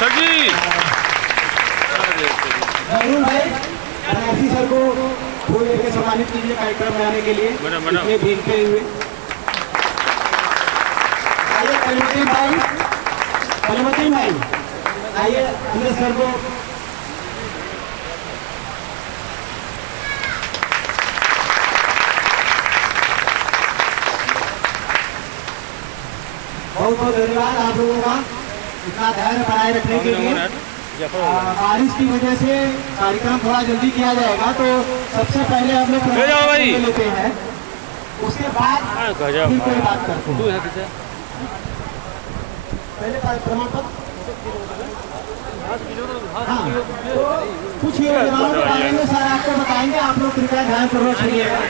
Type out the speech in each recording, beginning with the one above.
Sir जी जरूर भाई अनासी sir को फूल लेके सम्मानित कीजिए कार्यक्रम में आने के लिए इतने भीगते हुए। आइए कलमती भाई आइए अमृत सर को बहुत बहुत धन्यवाद आप लोगों का इतना धैर्य बनाए रखने के लिए। बारिश की वजह से कार्यक्रम थोड़ा जल्दी किया जाएगा तो सबसे पहले हम लोग लेते हैं उसके बाद फिर कोई बात करते हैं। पहले प्रमाण पत्र हाँ तो कुछ योजनाओं के बारे में सर आपको बताएंगे, आप लोग कृपया ध्यान पूर्वक सुनिएगा।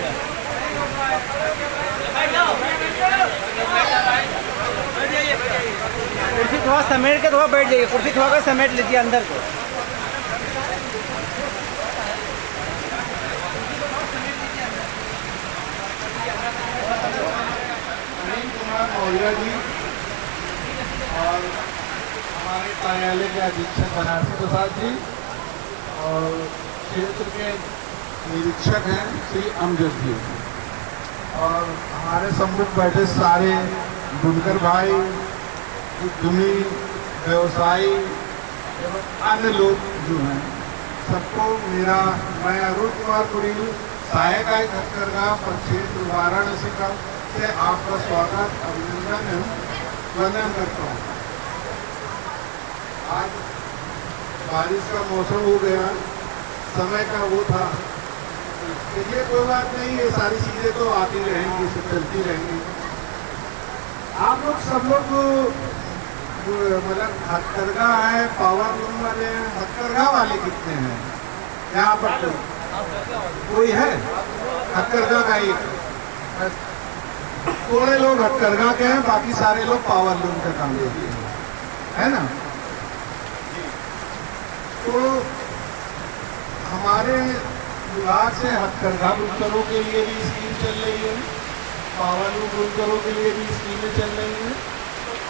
कुर्सी थोड़ा समेट के थोड़ा बैठ जाइए, कुर्सी थोड़ा समेट लीजिए अंदर को। मौर्य जी और हमारे कार्यालय के अधीक्षक बनारसी प्रसाद जी और क्षेत्र के निरीक्षक हैं श्री अमजद जी और हमारे सम्मुख बैठे सारे बुनकर भाई, उद्यमी, व्यवसायी एवं अन्य लोग जो हैं सबको मैं अरुण कुमार पुरी सहायक आयुक्त हथकरघा प्रक्षेत्र वाराणसी का से आपका स्वागत अभिनंदन एवं वंदन करता हूँ। आज बारिश का मौसम हो गया, समय का वो था, ये कोई बात नहीं, ये सारी चीजें तो आती रहेंगी, सब चलती रहेंगी। आप लोग सब लोग मतलब हथकरघा है, पावर लूम वाले हैं, हथकरघा वाले कितने हैं यहाँ पर? तो कोई है हथकरघा का? एक थोड़े लोग हथकरघा के हैं, बाकी सारे लोग पावर लूम का काम करते हैं, है ना? तो हमारे विभाग से हथकरघा बुनकरों के लिए भी स्कीम चल रही है, पावर लूम बुनकरों के लिए भी स्कीमें चल रही हैं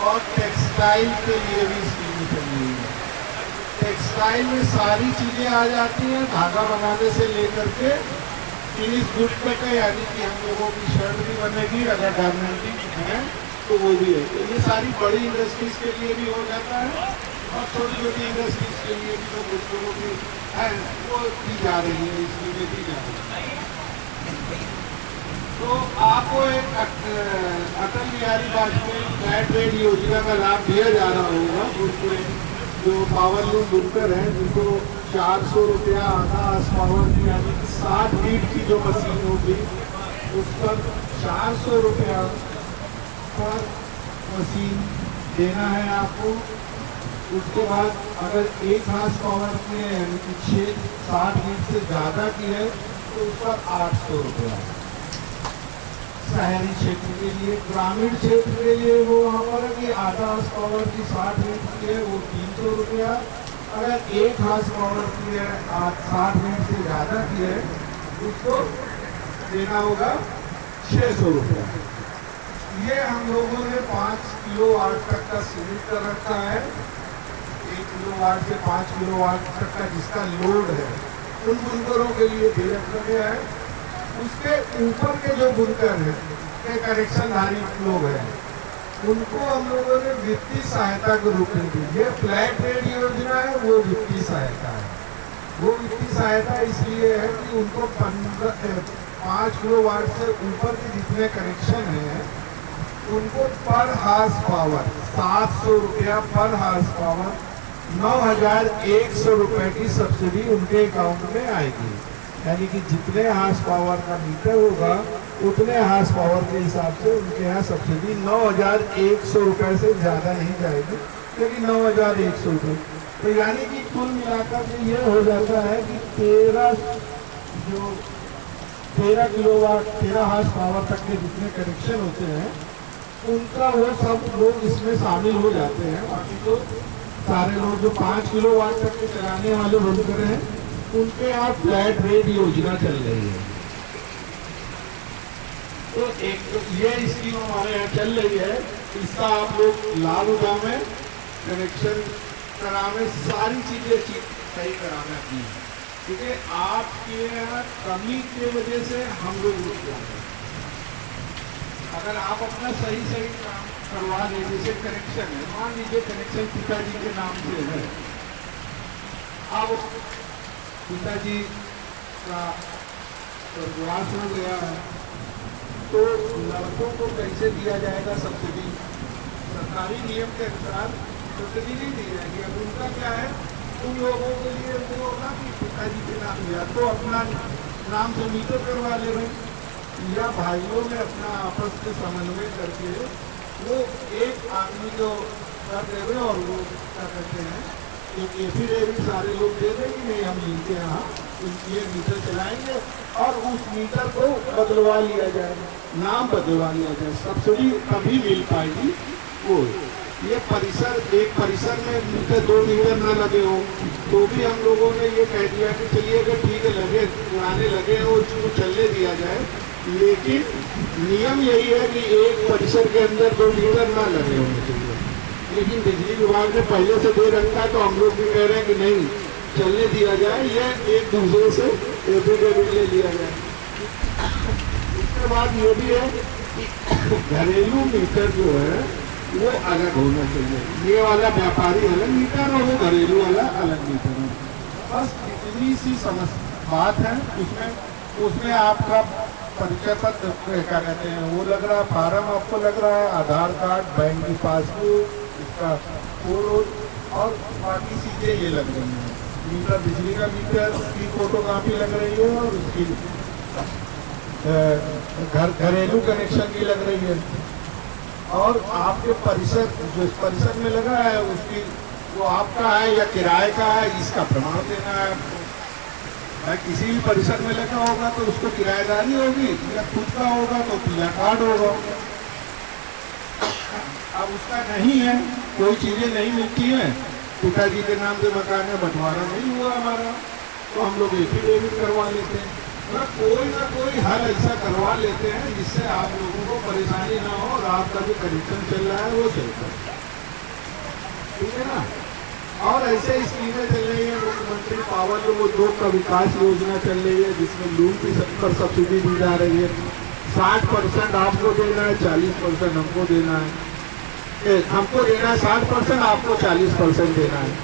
और टेक्सटाइल के लिए भी स्कीमें चल रही है। टेक्सटाइल में सारी चीजें आ जाती हैं, धागा बनाने से लेकर के फिनिश गुड तक है, यानी कि हम लोगों की शर्ट भी बनेगी, अगर गारमेंटिंग है तो वो भी है। तो ये सारी बड़ी इंडस्ट्रीज के लिए भी हो जाता है और छोटी छोटी इंडस्ट्रीज के लिए भी जो बुनकरों की है वो दी जा रही है, इसलिए दी जा रही है। तो आपको एक अटल बिहारी वाजपेयी फ्लैट रेट योजना का लाभ दिया जा रहा होगा। उसमें जो पावर लूम बुनकर हैं जिनको 400 रुपया आधा हार्स पावर की यानी कि 60 फीट की जो मशीन होगी उस पर 400 रुपया पर मशीन देना है आपको। उसके बाद अगर 1 हार्स पावर की है यानी कि 60 फीट से ज़्यादा की है तो उस पर 800 रुपया। शहरी क्षेत्र के लिए, ग्रामीण क्षेत्र के लिए वो वहाँ पर है कि आधा हार्स पावर की 60 फीट की है वो 300 रुपया, अगर 1 हार्स पावर की है 60 फीट से ज़्यादा की है उसको देना होगा 600 रुपया। ये हम लोगों ने 5 किलोवाट तक का सीमित कर रखा है। 1 किलोवाट से 5 किलोवाट तक का जिसका लोड है उन बुनकरों के लिए दे रखा गया है। उसके ऊपर के जो बुनकर हैं के कनेक्शनधारी लोग हैं उनको हम लोगों ने वित्तीय सहायता के रूप में दी। ये फ्लैट रेट योजना है, वो वित्तीय सहायता है। वो वित्तीय सहायता इसलिए है कि उनको 5 किलोवाट से ऊपर के जितने कनेक्शन हैं उनको पर हार्स पावर 700 रुपया पर हार्स पावर 9,100 रुपये की सब्सिडी उनके अकाउंट में आएगी। यानी कि जितने हार्स पावर का मीटर होगा उतने हार्स पावर के हिसाब से उनके यहाँ सब्सिडी 9,100 रुपये से ज़्यादा नहीं जाएगी, लेकिन 9,100 रुपये। तो यानी कि कुल मिलाकर ये हो जाता है कि 13 किलोवाट 13 हार्स पावर तक के जितने कनेक्शन होते हैं उनका वो सब लोग इसमें शामिल हो जाते हैं। बाकी तो सारे लोग जो 5 किलोवाट तक के चलाने वाले बुनकर हैं उनके यहाँ फ्लैट रेट योजना चल रही है। तो एक ये स्कीम हमारे यहाँ चल रही है, इसका आप लोग लाभ उठाएं। कनेक्शन करावे, सारी चीजें सही करावे अपनी, क्योंकि आपके यहाँ कमी की वजह से हम लोग रुक जाते हैं। अगर आप अपना सही काम करवा लें, जैसे कनेक्शन है, मान लीजिए कनेक्शन पिताजी के नाम से है, अब पिताजी का स्वर्गवास हो गया है, तो लड़कों को कैसे दिया जाएगा सब्सिडी? सरकारी नियम के अनुसार सब्सिडी नहीं दी जाएगी। अब उनका क्या है, उन लोगों के लिए वो होगा कि पिताजी के नाम या तो अपना नाम से मीटर करवा ले भाई, या भाइयों में अपना आपस में समन्वय करके वो एक आदमी को कर देवे और वो क्या कहते हैं, एक एफिडेविट सारे लोग दे दें कि नहीं हम इनके यहाँ ये मीटर चलाएंगे, और उस मीटर को बदलवा लिया जाए, नाम बदलवा लिया जाए, सब्सिडी तभी मिल पाएगी। वो ये परिसर, एक परिसर में मीटर 2 मीटर न लगे हो तो भी हम लोगों ने ये कह दिया कि चलिए अगर ठीक है लगे पुराने लगे हो उसको चलने दिया जाए, लेकिन नियम यही है कि एक परिसर के अंदर 2 मीटर ना लगे होने चाहिए। लेकिन बिजली विभाग ने पहले से दे रखा है, तो हम लोग भी कह रहे हैं कि नहीं चलने दिया जाए, यह एक दूसरे से एफिडेविट ले लिया जाए। इसके बाद ये भी है कि घरेलू मीटर जो है वो अलग होना चाहिए, ये वाला व्यापारी अलग मीटर और वो घरेलू वाला अलग मीटर है। बस इतनी सी बात है। उसमें आपका परिचय पत्र क्या कहते हैं वो लग रहा है, फार्म आपको लग रहा है, आधार कार्ड, बैंक की पासबुक, इसका फोटो और बाकी चीज़ें ये लग रही हैं। मीटर, बिजली का मीटर की फोटो कापी लग रही है और उसकी घरेलू कनेक्शन की लग रही है, और आपके परिसर जो इस परिसर में लगा है उसकी वो आपका है या किराए का है, इसका प्रमाण देना है आपको। किसी भी परिसर में लगा होगा तो उसको किराएदारी होगी, या खुद का होगा तो पीला कार्ड होगा। अब उसका नहीं है, कोई चीजें नहीं मिलती हैं, पिताजी के नाम से मकान में बंटवारा नहीं हुआ हमारा, तो हम लोग एफिडेविट करवा लेते हैं, कोई ना कोई हल ऐसा करवा लेते हैं जिससे आप लोगों को परेशानी ना हो और आपका जो कनेक्शन चल रहा है वो चलता है, ठीक है ना। और ऐसे स्कीमें चल रही है, मुख्यमंत्री पावर जो उद्योग का विकास योजना चल रही है, जिसमें लूम की पर सब्सिडी दी जा रही है। 60% आपको देना है, 40% हमको देना है, हमको देना है 60%, आपको 40% देना है,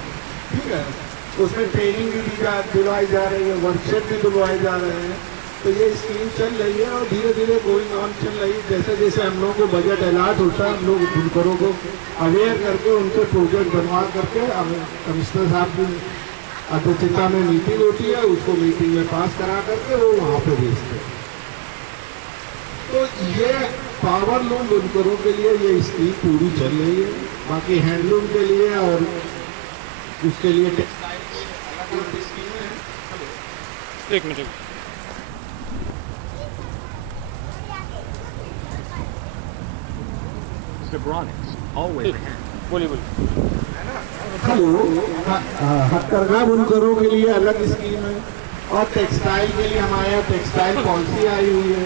ठीक है। उसमें ट्रेनिंग भी दिलवाई जा रही है, वर्कशॉप भी दिलवाए जा रहे हैं, तो ये स्कीम चल रही है और धीरे धीरे गोइंग ऑन चल रही है। जैसे जैसे हम लोगों को बजट अलॉट होता है, हम लोग बुनकरों को अवेयर करके उनके प्रोजेक्ट बनवा करके कमिश्नर साहब की अध्यक्षता में मीटिंग होती है, उसको मीटिंग में पास करा करके वो वहाँ पे भेजते हैं। तो ये पावर लूम बुनकरों के लिए ये स्कीम पूरी चल रही है। बाकी हैंडलूम के लिए और उसके लिए स्कीमें हैं। एक मिनट, बोलिए बोलिए। हेलो, हथकरघा बुनकरों के लिए अलग स्कीम है, और टेक्सटाइल के लिए हमारे यहाँ टेक्सटाइल पॉलिसी आई हुई है,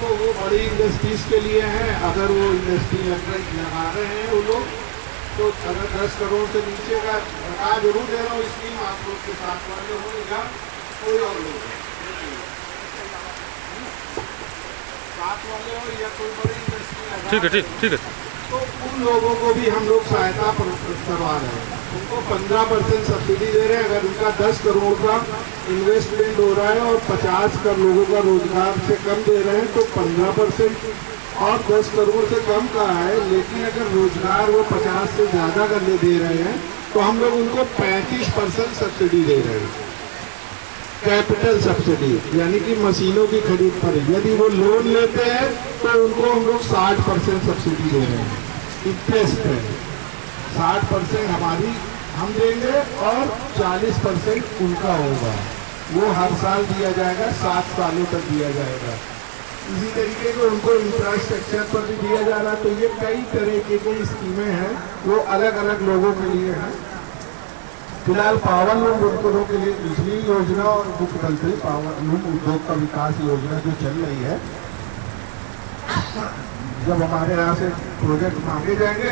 तो वो बड़ी इंडस्ट्रीज के लिए है। अगर वो इंडस्ट्री लगा रहे हैं वो लोग, तो अगर 10 करोड़ से नीचे का बता जरूर दे रहा हूँ स्कीम, आप लोग के साथ वाले हो या कोई और लोग साथ वाले हो या कोई बड़ी इंडस्ट्री, ठीक है, ठीक है। तो उन लोगों को भी हम लोग सहायता करवा रहे हैं, उनको 15% सब्सिडी दे रहे हैं। अगर उनका 10 करोड़ का इन्वेस्टमेंट हो रहा है और 50 का लोगों का रोजगार से कम दे रहे हैं, तो 15%, और 10 करोड़ से कम का है, लेकिन अगर रोजगार वो 50 से ज़्यादा करने दे रहे हैं, तो हम लोग उनको 35% सब्सिडी दे रहे हैं, कैपिटल सब्सिडी, यानी कि मशीनों की खरीद पर। यदि वो लोन लेते हैं तो उनको हम लोग 60% सब्सिडी दे रहे हैं, इंटरेस्ट है 60% हमारी हम देंगे और 40% उनका होगा, वो हर साल दिया जाएगा, 7 सालों तक दिया जाएगा। इसी तरीके से उनको इंफ्रास्ट्रक्चर पर भी दिया जा रहा है। तो ये कई तरह की स्कीमें हैं, वो अलग अलग लोगों के लिए हैं। फिलहाल पावर लूम बुनकरों के लिए बिजली योजना और मुख्यमंत्री पावर लूम उद्योग का विकास योजना जो चल रही है, जब हमारे यहाँ से प्रोजेक्ट मांगे जाएंगे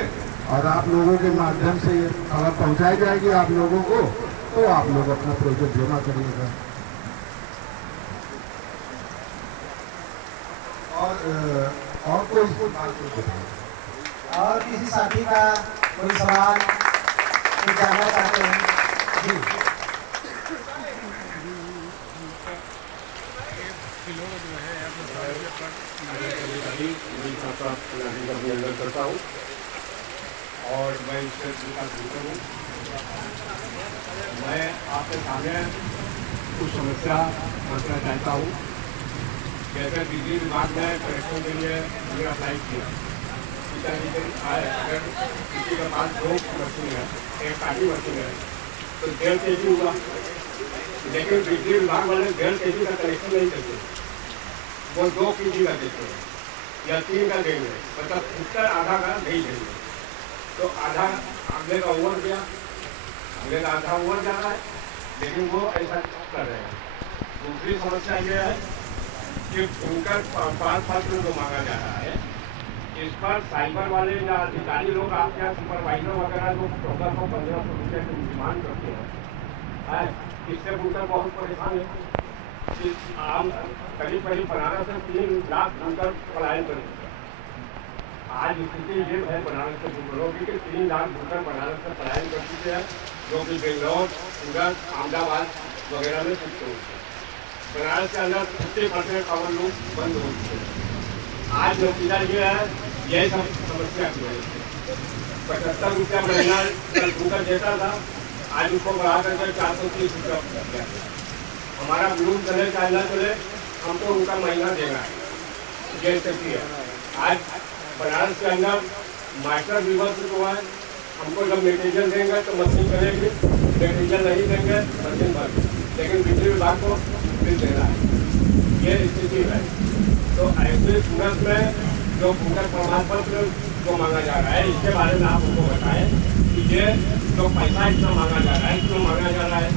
और आप लोगों के माध्यम से ये खबर पहुंचाई जाएगी आप लोगों को, तो आप लोग अपना प्रोजेक्ट जमा करिएगा। और कोई और किसी साथी का कोई सवाल कुछ जानना चाहते हैं? जी करता हूँ और मैं इससे हूँ। मैं आपके सामने कुछ समस्या रखना चाहता हूँ। जैसे बिजली विभाग में कनेक्शन के लिए मैंने अप्लाई किया, अगर किसी के पास 2 मशीन है, एक काटी मशीन है तो 1.5 kg हुआ, लेकिन बिजली विभाग वाले 1.5 kg का कनेक्शन नहीं देते, वो 2 kg का देते हैं या 3 का देंगे, मतलब उत्तर आधा का नहीं देंगे, तो आधा अगले का ओवर गया, अगले का आधा ओवर जा रहा है, लेकिन वो ऐसा कर रहे हैं। दूसरी समस्या ये है कि भूकर 5 पत्र जो मांगा जा रहा है, इस पर साइबर वाले या अधिकारी लोग आपके यहाँ सुपरवाइजर वगैरह जो 1400-1500 रुपये की डिमांड करते हैं, इससे भूकर बहुत परेशान है। आम करीब बनारस से 3 लाख भूकर पलायन करेंगे। आज स्थिति ये है बनारस के भूकरों की कि 3 लाख भूकर बनारस से पलायन कर चुके हैं, जो कि बेंगलोर, सूरत, अहमदाबाद वगैरह में शिफ्ट हो चुके हैं। बनारस के अंदर 50% कॉमन लोग बंद हो चुके हैं। आज नतीजा ये है, यही सब समस्या की वजह से 75 रुपया महीना कल भूकर देता था, आज उसको बढ़ा करके 430 रुपया कर दिया। हमारा ब्लूम चले चाहे न चले, हमको उनका महीना देना है, ये स्थिति है। आज बनारस के अंदर मास्टर विवर्स जो है, हमको जब मटेरियल देंगे तो मशीन चलेगी, मटेरियल नहीं देंगे मशीन बंद, लेकिन बिजली विभाग को बिल देना है, ये स्थिति है। तो ऐसे सूरत में जो भूकर प्रमाण पत्र जो मांगा जा रहा है, इसके बारे में आप उनको बताएं कि ये जो पैसा इतना मांगा जा रहा है, क्यों मांगा जा रहा है,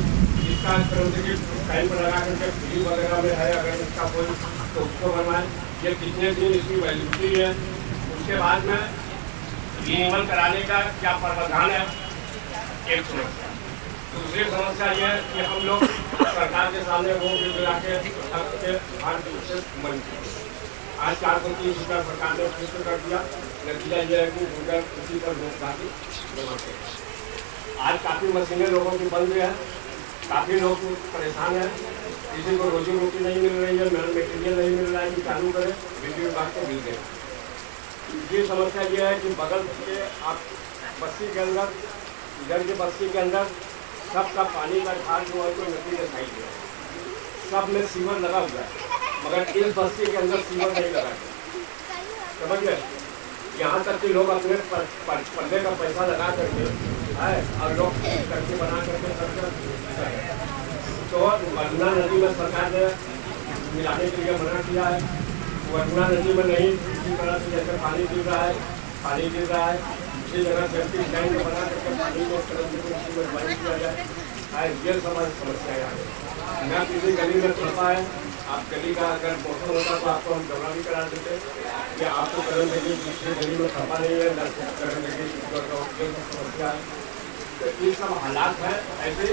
इसका टाइम लगा करके फ्री वगैरह में है, अगर इसका कोई तो उसको बनवाएं, ये कितने दिन इसकी वैलिडिटी है, उसके बाद में रिन्यूअल कराने का क्या प्रावधान है, एक समस्या। दूसरी समस्या ये है कि हम लोग सरकार के सामने वो बिल गिरा के मन आज 430 रुपया सरकार ने फिक्स कर दिया। नतीजा ये है कि भूकर उसी पर रोकथाम जमा कर। आज काफ़ी मशीनें लोगों की बंद है, काफ़ी लोग परेशान हैं, किसी को रोजी रोटी नहीं मिल रही है, मटेरियल नहीं मिल रहा है कि चालू करें, बिजली विभाग को बिल दें। ये समस्या ये है कि बगल के आप बस्ती के अंदर, इधर के बस्ती के अंदर सबका पानी का ढाल जो है तो नदी के साइड है, सब में सीवर लगा हुआ है, मगर इस बस्ती के अंदर सीवर नहीं लगा है, समझ गए। यहाँ तक कि लोग अपने पर्दे का पैसा लगा करके है और लोग करके बना करके तो वर्धना नदी में सरकार ने मिलाने के लिए मना किया है। वर्धना नदी में नहीं, इसी तरह से जैसे पानी गिर रहा है इसी जगह सेफ्टी टैंक बना करके पानी को बंद किया जाए। ये समस्या है, न किसी गली में फंसा है। आप गली का अगर मौसम होता तो आपको हम दौरा भी करा देते, या आपको कदम देंगे दूसरी गली में फंसा नहीं है, कदम देंगे समस्या है। तो ये सब हालात है ऐसे,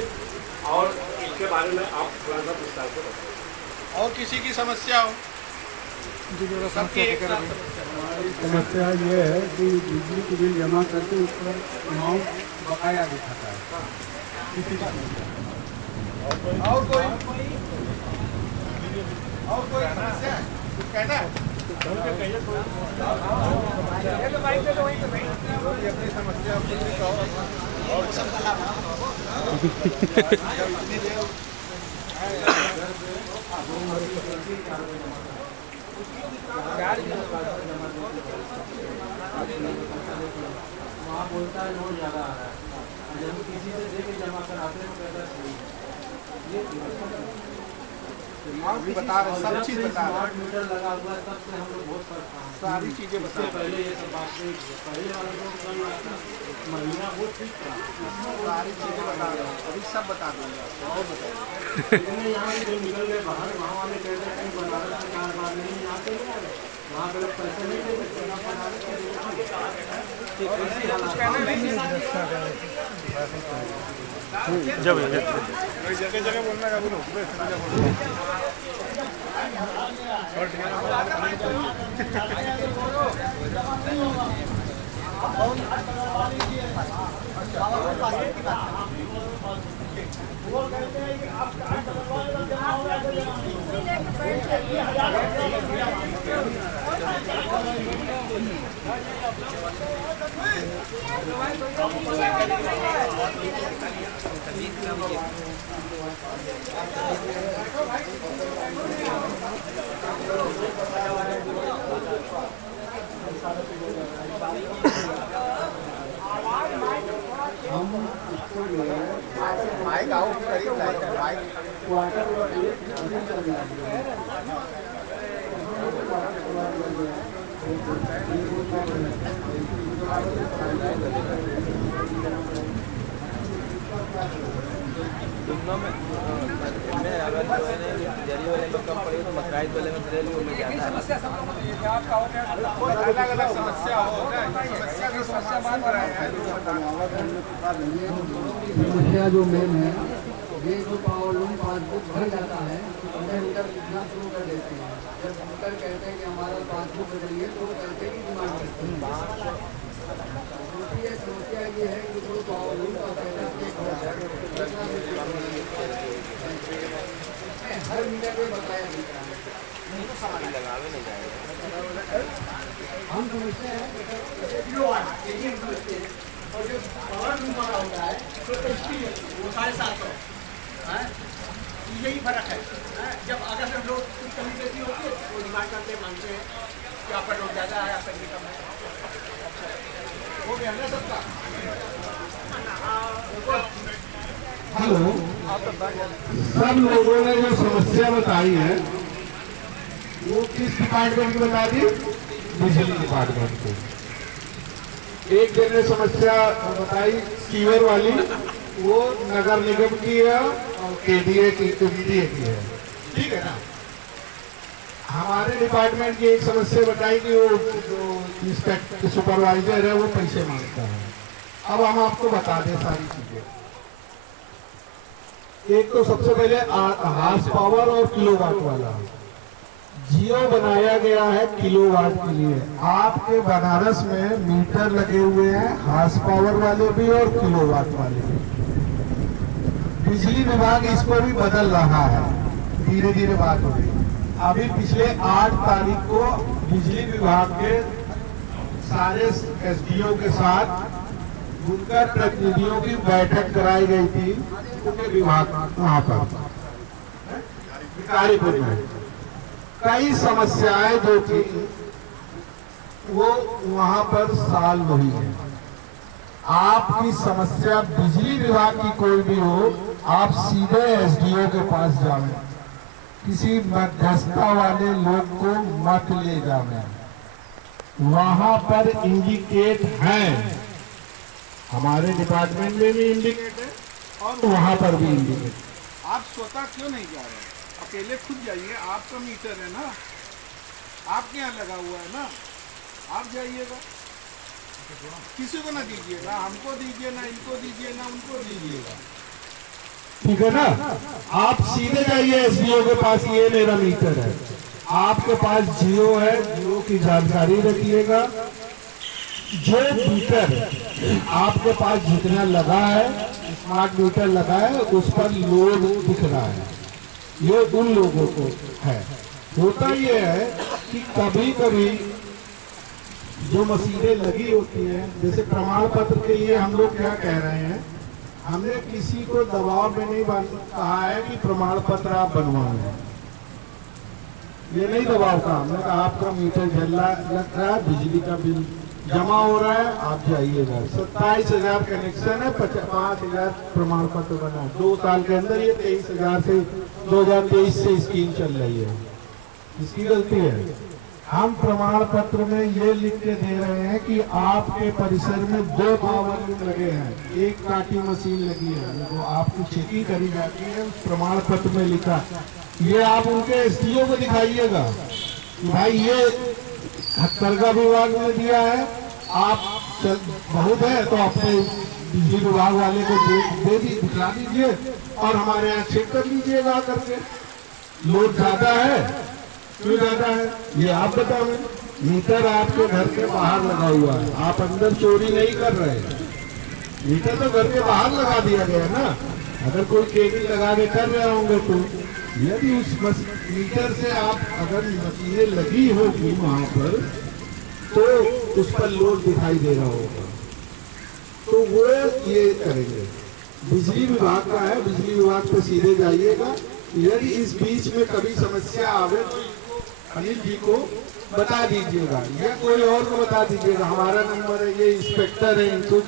और इसके बारे में आप थोड़ा सा विस्तार से बताएं। और किसी की समस्या हो? सबकी एक समस्या ये है कि बिजली की बिल जमा करके उस पर अमाउंट बकाया दिखाता है, किसी का और कोई समस्या है? कुछ कहना है? अपनी समस्या वहाँ बोलता है लोड ज़्यादा आ रहा है, जब किसी से देके जमा कराते हैं पैसा सही बता रहे, सब चीज़ बता रहे, मीटर लगा हुआ है, तब से हम लोग बहुत परेशान हैं। सारी चीज़ें बता रहे। पहले ये सब बात नहीं, पहले वाला लोग कल महीना वो ठीक था, सारी चीज़ें बता रहे हैं, अभी सब बता देंगे और बताइए। लेकिन यहाँ से जो निकल गए बाहर, वहाँ वाले कहते हैं कहीं बनारस से कारोबार नहीं, यहाँ पे नहीं आ रहे, वहाँ पे लोग पैसे नहीं दे सकते, माइक आओ करीब लाइए माइक अगर जरी वाले में कम पड़ी तो मकराइद वाले में घरेलू में ज़्यादा है। अलग अलग समस्या हो समस्या की समस्या बात कर रहे हैं। समस्या जो मेन है, ये जो पावर लूम पासबुक भर जाता है इंटर लिखना शुरू कर देते हैं। जब इंटर कहते हैं कि हमारा पासबुक बदलिए तो वो कहते हैं कि डिमांड करते हैं। दूसरी समस्या ये है कि जो पावर लूम का पैसा हर मीटर में बताया जाता है। हम समझते हैं और जो पावर लूम वाला होता है तो वो 750 यही फर्क है। जब अगर हम लोग कुछ कमी बेसी होती है वो डिमांड करते मांगते हैं कि आपका लोग ज़्यादा है आपका भी कम है। हो गया ना सबका। हेलो, सब लोगों ने जो समस्या बताई है वो किस डिपार्टमेंट को बता दी? बिजली डिपार्टमेंट को। एक जन ने समस्या बताई सीवर वाली, वो नगर निगम की है और केडीए की बीडीए की है, ठीक है ना। हमारे डिपार्टमेंट की एक समस्या बताई कि वो जो इंस्पेक्टर सुपरवाइजर है वो पैसे मांगता है। अब हम आपको बता दें सारी चीजें। एक तो सबसे पहले हार्स पावर और किलोवाट वाला जियो बनाया गया है किलोवाट के लिए। आपके बनारस में मीटर लगे हुए हैं हार्स पावर वाले भी और किलोवाट वाले भी। बिजली विभाग इसको भी बदल रहा है, धीरे धीरे बात हो रही है। अभी पिछले 8 तारीख को बिजली विभाग के सारे एसडीओ के साथ बुनकर प्रतिनिधियों की बैठक कराई गई थी उनके विभाग वहां पर भिखारीपुर में। कई समस्याएं जो थी वो वहां पर सॉल्व हुई है। आपकी समस्या बिजली विभाग की कोई भी हो, आप सीधे एसडीओ के पास जाएं, किसी मध्यस्थता वाले लोग को मत ले जाएं। वहां पर इंडिकेट है, हमारे डिपार्टमेंट में भी इंडिकेट है और वहां पर भी इंडिकेट। आप स्वतः क्यों नहीं जा रहे? अकेले खुद जाइए, आपका मीटर है ना, आपके यहाँ लगा हुआ है ना, आप जाइएगा। किसी को ना दीजिए, ना हमको दीजिए, ना इनको दीजिए, ना उनको दीजिएगा। ठीक है ना। आप सीधे जाइए एसडीओ के पास, ये मेरा मीटर है, आपके पास जियो है, जियो की जानकारी रखिएगा। जो मीटर आपके पास जितना लगा है, स्मार्ट मीटर लगा है, उस पर लोड दिख रहा है, ये उन लोगों को है। होता ये है कि कभी कभी जो मशीनें लगी होती हैं, जैसे प्रमाण पत्र के लिए हम लोग क्या कह रहे हैं, हमने किसी को दबाव में नहीं कहा है कि प्रमाण पत्र आप बनवाएं। ये नहीं दबाव का, हमने कहा आपका मीटर लग रहा है, बिजली का बिल जमा हो रहा है, आप जाइएगा। 27,000 कनेक्शन है, 5,000 प्रमाण पत्र बना। 2 साल के अंदर ये 23,000 से 2023 से स्कीम चल रही है। इसकी गलती है। हम प्रमाण पत्र में ये लिख के दे रहे हैं कि आपके परिसर में 2 पावर लूम लगे हैं, 1 काटी मशीन लगी है, जो आपकी चेकिंग करी जाती है, उस प्रमाण पत्र में लिखा। ये आप उनके एसडीओ को दिखाइएगा कि भाई ये हथकरघा विभाग ने दिया है, आप बहुत है तो अपने बिजली विभाग वाले को दिखला दीजिए और हमारे यहाँ चेक कर लीजिएगा करके। लोड ज्यादा है, क्यों ज्यादा है ये आप बताओ। मीटर आपके घर के बाहर लगा हुआ है, आप अंदर चोरी नहीं कर रहे हैं। मीटर तो घर के बाहर लगा दिया गया है ना। अगर कोई केबल लगा के कर रहे होंगे तो यदि उस मीटर से आप अगर मशीनें लगी होगी वहां पर तो उस पर लोड दिखाई दे रहा होगा, तो वो ये करेंगे। बिजली विभाग का है, बिजली विभाग पे सीधे जाइएगा। यदि इस बीच में कभी समस्या आवे तो अनिल जी को बता दीजिएगा या कोई और को बता दीजिएगा। हमारा नंबर है, ये इंस्पेक्टर है, इनको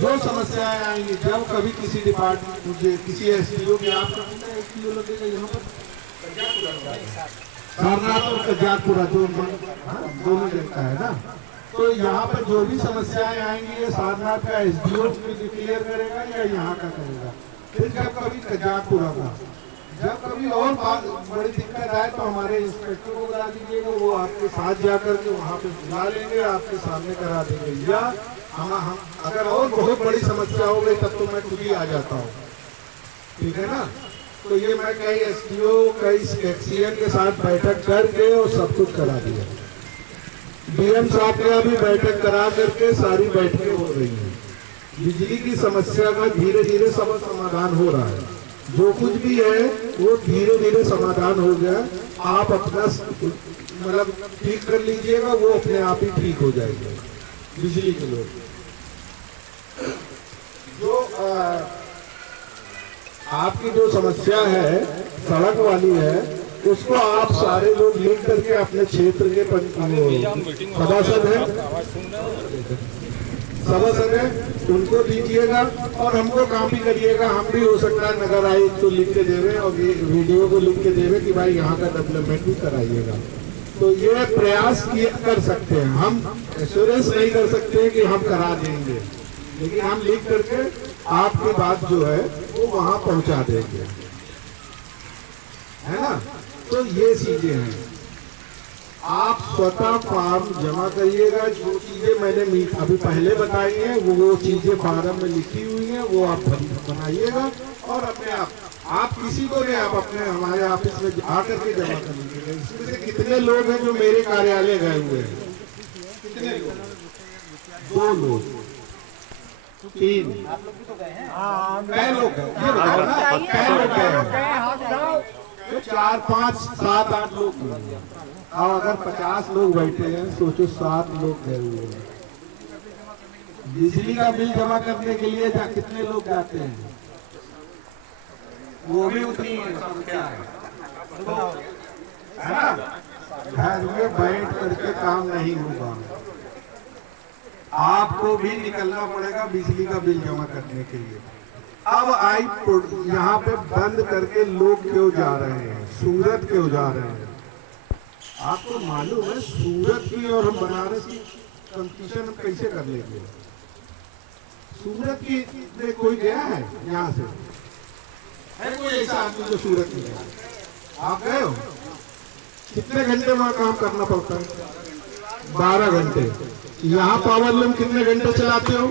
जो समस्याएं आएंगी जब कभी किसी डिपार्टमेंट मुझे किसी एसडीओ की आपका एसडीओ लगेगा यहाँ पर सारनाथ और कजाकपुरा दोनों जगह है ना। तो यहाँ पर जो भी समस्याएं आएंगी ये सारनाथ का एसडीओ क्लियर करेगा या यहाँ का करेगा। फिर जब कभी कजाकपुरा का जब कभी और बड़ी दिक्कत आए तो हमारे इंस्पेक्टर को करा दीजिएगा, वो आपके साथ जाकर के वहाँ पे बुला लेंगे, आपके सामने करा देंगे। या हम अगर और बहुत बड़ी समस्या हो गई तब तो मैं खुद ही आ जाता हूँ, ठीक है ना। तो ये मैं कई एसडीओ कई एक्सीएन के साथ बैठक करके और सब कुछ करा दिया। डीएम साहब के अभी बैठक करा करके सारी बैठकें हो रही हैं। बिजली की समस्या का धीरे धीरे सब समाधान हो रहा है। जो कुछ भी है वो धीरे धीरे समाधान हो गया। आप अपना मतलब ठीक कर लीजिएगा, वो अपने आप ही ठीक हो जाएगा। बिजली के लोग जो आपकी जो समस्या है सड़क वाली है उसको आप सारे लोग लिख करके अपने क्षेत्र के सभासद है उनको दीजिएगा और हमको काम भी करिएगा। हम भी हो सकता है नगर आयुक्त को लिख के देवे और वीडियो को लिख के देवे कि भाई यहाँ का डेवलपमेंट भी कराइएगा। तो ये प्रयास कर सकते हैं, हम एश्योरेंस नहीं कर सकते कि हम करा देंगे, लेकिन हम लिख करके आपकी बात जो है वो वहां पहुंचा देंगे, है ना। तो ये चीजें हैं, आप स्वतः फॉर्म जमा करिएगा। जो चीजें मैंने अभी पहले बताई हैं वो चीजें फॉर्म में लिखी हुई हैं, वो आप बनाइएगा और अपने आप किसी को नहीं, आप अपने हमारे ऑफिस में आकर के जमा कर लीजिएगा। इसमें से कितने लोग हैं जो मेरे कार्यालय गए हुए हैं? कितने लोग? 2 लोग 3 कई लोग हैं, ये बताओ ना, कई लोग हैं? 4 5 7 8 लोग। और अगर 50 लोग बैठे हैं सोचो 7 लोग गए हुए हैं। बिजली का बिल जमा करने के लिए कितने लोग जाते हैं? वो भी उतनी संख्या है ना। घर में बैठ करके काम नहीं होगा, आपको भी निकलना पड़ेगा बिजली का बिल जमा करने के लिए। अब यहाँ पे बंद करके लोग क्यों जा रहे हैं? सूरत क्यों जा रहे हैं? आपको मालूम है सूरत की और हम बनारस की कंपटीशन हम कैसे कर लेंगे? सूरत की में कोई गया है यहाँ से? है कोई ऐसा आदमी जो सूरत में गया? आप गए हो? कितने घंटे वहाँ काम करना पड़ता है? 12 घंटे। यहाँ पावर लूम कितने घंटे चलाते हो?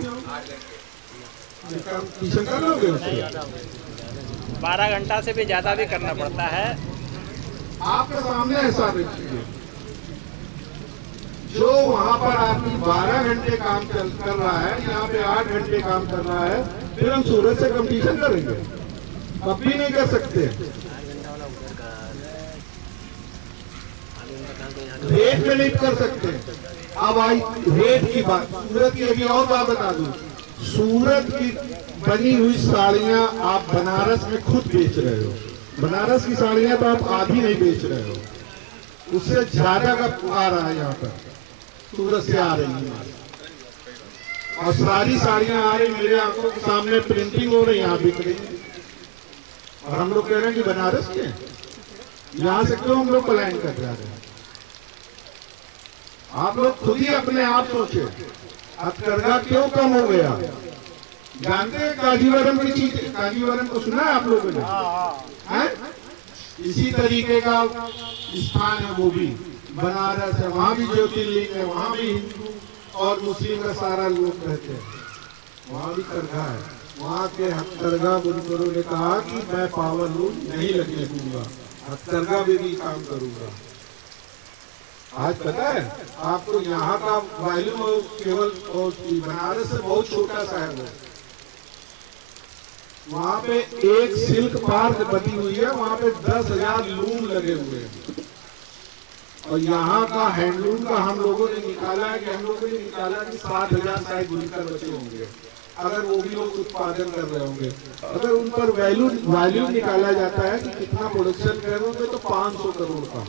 कंपटीशन कर लोगे उससे? 12 घंटा से भी ज्यादा भी करना पड़ता है। आपके सामने ऐसा देखिए, जो वहां पर आदमी 12 घंटे काम कर रहा है, यहाँ पे 8 घंटे काम कर रहा है, फिर हम सूरत से कंपटीशन करेंगे? कभी नहीं कर सकते। रेट में नहीं कर सकते। अब आई रेट की बात, सूरत की अभी और बात बता दूं। सूरत की बनी हुई साड़ियां आप बनारस में खुद बेच रहे हो। बनारस की साड़ियां तो आप आधी नहीं बेच रहे हो, उससे ज्यादा का आ रहा है यहाँ पर, सूरत से आ रही है। और सारी साड़ियां आ रही मेरे आंखों के सामने, प्रिंटिंग हो रही यहाँ बिक रही है। और हम लोग कह रहे हैं कि बनारस के, यहाँ से क्यों हम लोग पलायन कर जा रहे हैं? आप लोग खुद ही अपने आप सोचे, हथकरघा क्यों कम हो गया? जानते हैं कांजीवरम की चीज, कांजीवरम को सुना है आप लोगों ने? है? इसी तरीके का स्थान है वो भी, बनारस है, वहां भी ज्योतिर्लिंग है, वहां भी हिंदू और मुस्लिम का सारा लोग रहते हैं, वहाँ भी दरगाह है। वहाँ के हथकरघा बुनकरों ने कहा कि मैं पावर लूम नहीं लगने दूंगा, हथकरघा में भी काम करूंगा। आज पता है आपको यहाँ का वैल्यू केवल बनारस से बहुत छोटा सा है वो। वहाँ पे एक सिल्क पार्क बनी हुई है, वहाँ पे 10,000 लूम लगे हुए हैं। और यहाँ का हैंडलूम का हम लोगों ने निकाला है कि 60,000 शायद बुनकर बचे होंगे, अगर वो भी लोग उत्पादन कर रहे होंगे। अगर उन पर वैल्यू निकाला जाता है कि कितना प्रोडक्शन कर रहे होंगे तो 500 करोड़ का,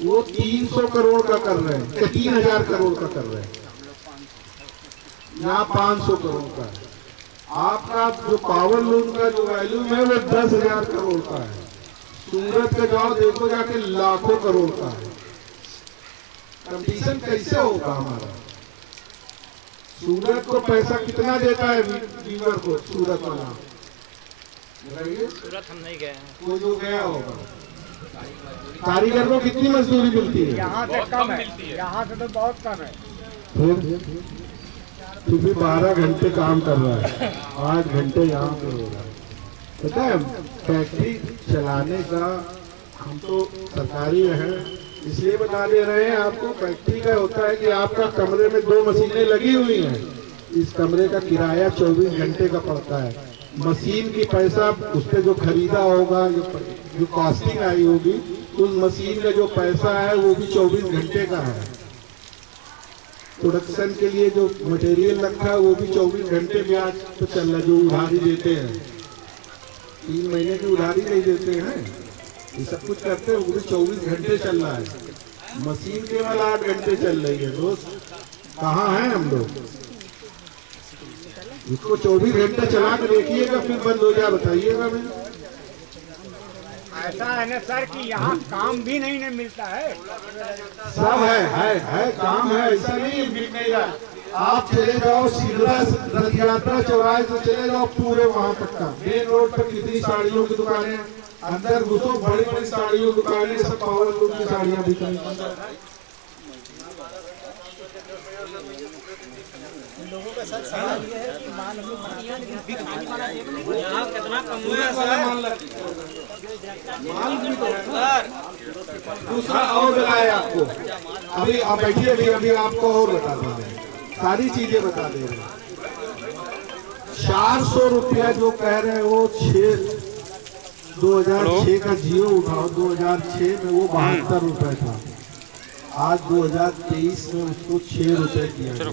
वो 300 करोड़ का कर रहे हैं, 3,000 करोड़ का कर रहे हैं, यहाँ 500 करोड़ का है। आपका जो पावर लूम का जो वैल्यू है वो 10,000 करोड़ का है। सूरत का जाओ देखो जाके लाखों करोड़ का है। कंपटीशन कैसे होगा हमारा? सूरत को पैसा कितना देता है वीवर को? सूरत वाला बताइए। सूरत हम नहीं गए हैं। वो जो गया होगा, कारीगर को कितनी मजदूरी मिलती है? यहाँ से कम है, यहाँ से तो बहुत कम है। फिर भी 12 घंटे काम कर रहा है, 8 घंटे यहाँ पे हो रहा है। पता है फैक्ट्री चलाने का हम तो सरकारी हैं इसलिए बता दे रहे हैं आपको। फैक्ट्री का होता है कि आपका कमरे में 2 मशीनें लगी हुई हैं, इस कमरे का किराया 24 घंटे का पड़ता है। मशीन की पैसा उस पर जो खरीदा होगा, जो कॉस्टिंग आई होगी, उस मशीन का जो पैसा है वो भी 24 घंटे का है। प्रोडक्शन के लिए जो मटेरियल रखा है वो भी 24 घंटे ब्याज तो चल रहा है। जो उधारी देते हैं 3 महीने की उधारी नहीं देते हैं, ये सब कुछ करते हैं, वो भी 24 घंटे चल रहा है। मशीन केवल 8 घंटे चल रही है। दोस्त कहाँ हैं हम लोग? इसको 24 घंटे चला के देखिएगा, फिर बंद हो जाए बताइएगा। मैं ऐसा है ना सर कि यहाँ काम भी नहीं मिलता है। सब है काम है, ऐसा नहीं मिल नहीं रहा। आप चले जाओ सीधा रथ यात्रा चौराहे से चले जाओ पूरे वहाँ तक का मेन रोड पर कितनी साड़ियों की दुकानें, अंदर घुसो बड़ी बड़ी साड़ियों की दुकानें, सब पावर लूम की साड़ियाँ बिक रही हैं। लोगों का सर सवाल ये है कि माल हम लोग बनाते हैं लेकिन बिकने वाला यहाँ कितना कम माल भी तो है। दूसरा और बताए आपको, अभी आप बैठिए, अभी आपको और बता देंगे, सारी चीजें बता दे रहे हैं। 400 रुपया जो कह रहे हो 2006 का जियो उठाओ, 2006 में वो 72 रुपए था, आज 2023 में उसको 6 रुपए किया गया।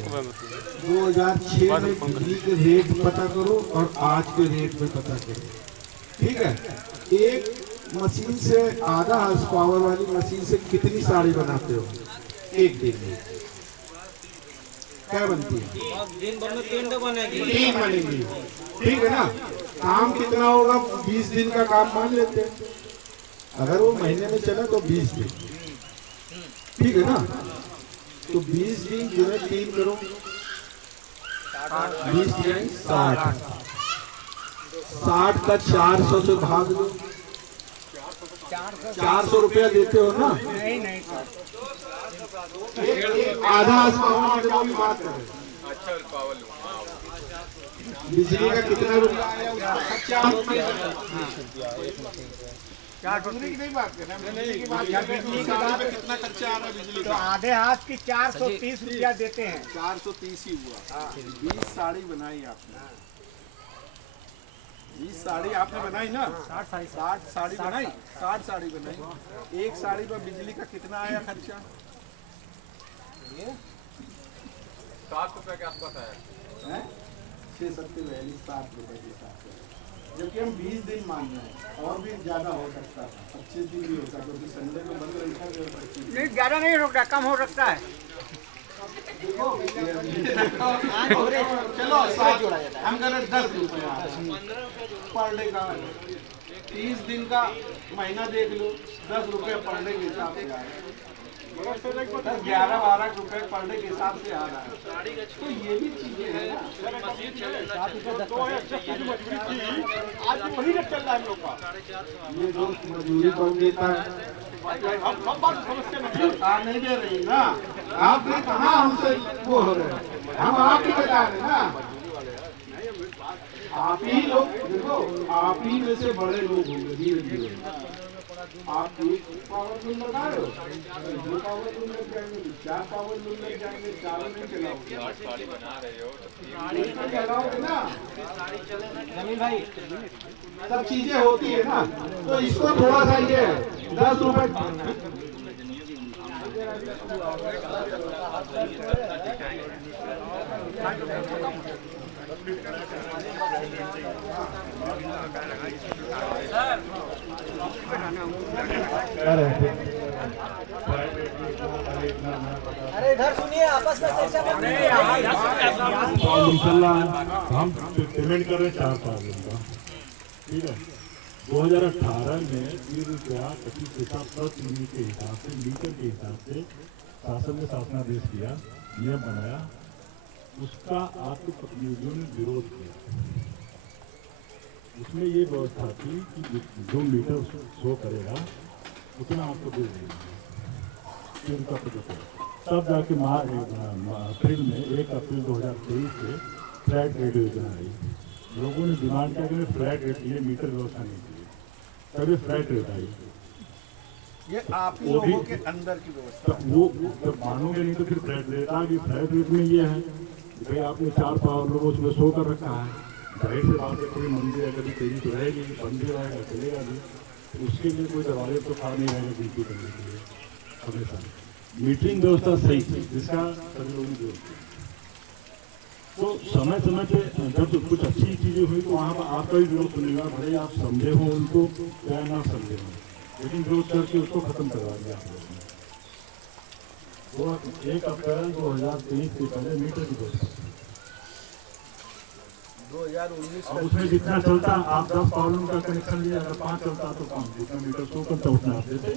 2006 में बिजली के रेट पता करो और आज के रेट में पता करो, ठीक है। एक मशीन से आधा हार्स पावर वाली मशीन से कितनी साड़ी बनाते हो एक दिन में? क्या बनती है? दिन भर में 3 बनेगी। 3 बनेगी, ठीक है ना। काम कितना होगा? 20 दिन का काम मान लेते हैं, अगर वो महीने में चला तो 20 दिन, ठीक है ना। तो 20 दिन जो 3 करो, 20 दिन 60, 60 का 400 से भाग दो, 400 रुपया देते हो ना। नहीं नहीं आधा आसमान की बात करें, बिजली का कितना रुपया आया उसका बिजली की नहीं बात कर रहे हैं, बिजली की बात कर रहे हैं। बिजली का दाम पे कितना खर्चा आ रहा है बिजली तो का? आधे हाथ की 430 रुपया देते हैं। 430 ही हुआ। 20 साड़ी बनाई आपने, 20 साड़ी आपने बनाई ना? 60 साड़ी बनाई, 60 साड़ी बनाई। एक साड़ी पर बिजली का कितना आया खर्चा? 7 रुपए के आसपास आया। 6 7 वैली 7 रुपए के हिसाब से, जबकि हम 20 दिन मान रहे हैं, और भी ज्यादा हो सकता है, 25 दिन भी हो सकता है, क्योंकि संडे को बंद रहता है। नहीं ज्यादा नहीं रुकता, कम हो सकता है। चलो 7 जोड़ा जाता है, हम कह रहे 10 रुपया पर डे का, 30 दिन का महीना देख लो, 10 रुपये पर डे के हिसाब से आए। 11-12 रुपए पर डे के हिसाब से आ रहा है, तो ये भी चीजें हैं ना। आज वही रेट चल रहा है हम लोग का। ये जो मजदूरी कौन देता है? हम बात समझते नहीं, सरकार नहीं दे रही ना, आपने कहा हमसे वो हो रहे हैं, हम आप ही बता रहे ना। आप ही लोग देखो, आप ही में से बड़े लोग होंगे धीरे धीरे। आप एक पावर लूम लगा रहे हो, 2 पावर लूम लग जाएंगे, 4 पावर लूम लग जाएंगे, 4 नहीं चलाओगे, चलाओगे ना। जमीन भाई सब चीजें होती है ना, तो इसको थोड़ा सा ये 10 रुपए अरे इधर सुनिए, आपस में चर्चा मत कीजिए। इंशाल्लाह हम पेमेंट कर रहे हैं 4 साल का, ठीक है। 2018 में 3 रुपया 25 पैसा प्रति यूनिट के हिसाब से, लीटर के हिसाब से शासन ने शासनादेश किया, नियम बनाया, उसका आपके प्रतिनिधियों ने विरोध किया। उसमें ये व्यवस्था थी कि जो मीटर शो करेगा उतना आपको बिल देंगे, 3 रुपया 50। तब जाके अप्रैल में 1 अप्रैल 2023 से फ्लैट रेट योजना आई। लोगों ने डिमांड किया कि फ्लैट रेट लिए, मीटर व्यवस्था नहीं की, तभी फ्लैट रेट आई। ये आप ही लोगों के अंदर की व्यवस्था। तो वो जब मानोगे नहीं तो फिर फ्लैट रेट आ गई। फ्लैट रेट में ये है कि भाई आपने 4 पावर लोगों उसमें शो कर रखा है, जाहिर से बात है कोई मंदिर है, कभी तेजी तो रहेगी, बंद भी रहेगा, चलेगा भी, तो उसके लिए कोई दवाई तो खा नहीं रहेगा ड्यूटी करने के लिए। हमेशा मीटरिंग व्यवस्था सही थी, जिसका सभी लोगों ने विरोध किया। तो समय समय पे जब कुछ अच्छी चीज़ें हुई तो वहाँ पर आपका भी विरोध सुनेगा, भले आप समझे हो उनको या ना समझे हो, लेकिन विरोध करके उसको खत्म करवा दिया आप लोगों ने। वो 1 अप्रैल 2023 से पहले मीटर की व्यवस्था 2019 अब उसमें जितना चलता आप 10 पावर का कनेक्शन लिया, अगर 5 चलता तो 5, जितना मीटर शो करता उतना आप देते।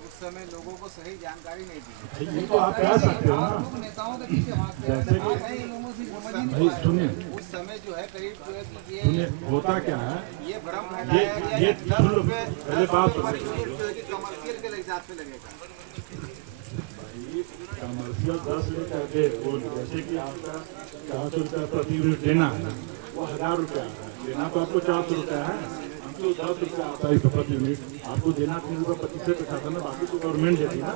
उस समय लोगों को सही जानकारी नहीं दी। ये तो आप कह सकते हो ना, नेताओं के पीछे भागते हैं, जैसे कि लोगों से समझ ही भाई सुनिए उस समय जो है करीब जो है कि सुनिए होता क्या है, ये भ्रम ये फैलाया गया ये है 10 रुपए पहले बात पर सुनिए, यूनिट जो है कि कमर्शियल के हिसाब से लगेगा। कमर्शियल 10 लेकर के वो जैसे कि आपका 400 रुपया प्रति यूनिट देना है, वो 1000 रुपया है, देना तो आपको 400 रुपया है, हमको 10 रुपया आता है प्रति यूनिट, आपको देना 3 रुपया 25 पैसा था ना, बाकी तो गवर्नमेंट देती ना।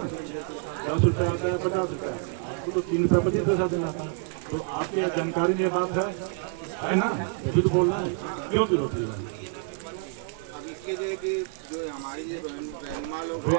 10 रुपया आता है 50 रुपया, आपको तो 3 रुपया 25 पैसा देना था। तो आपकी जानकारी में बात है ना, तभी तो बोल रहा है, क्यों विरोध किया? अब इसके जो है कि जो हमारी जो रहनुमा लोग तो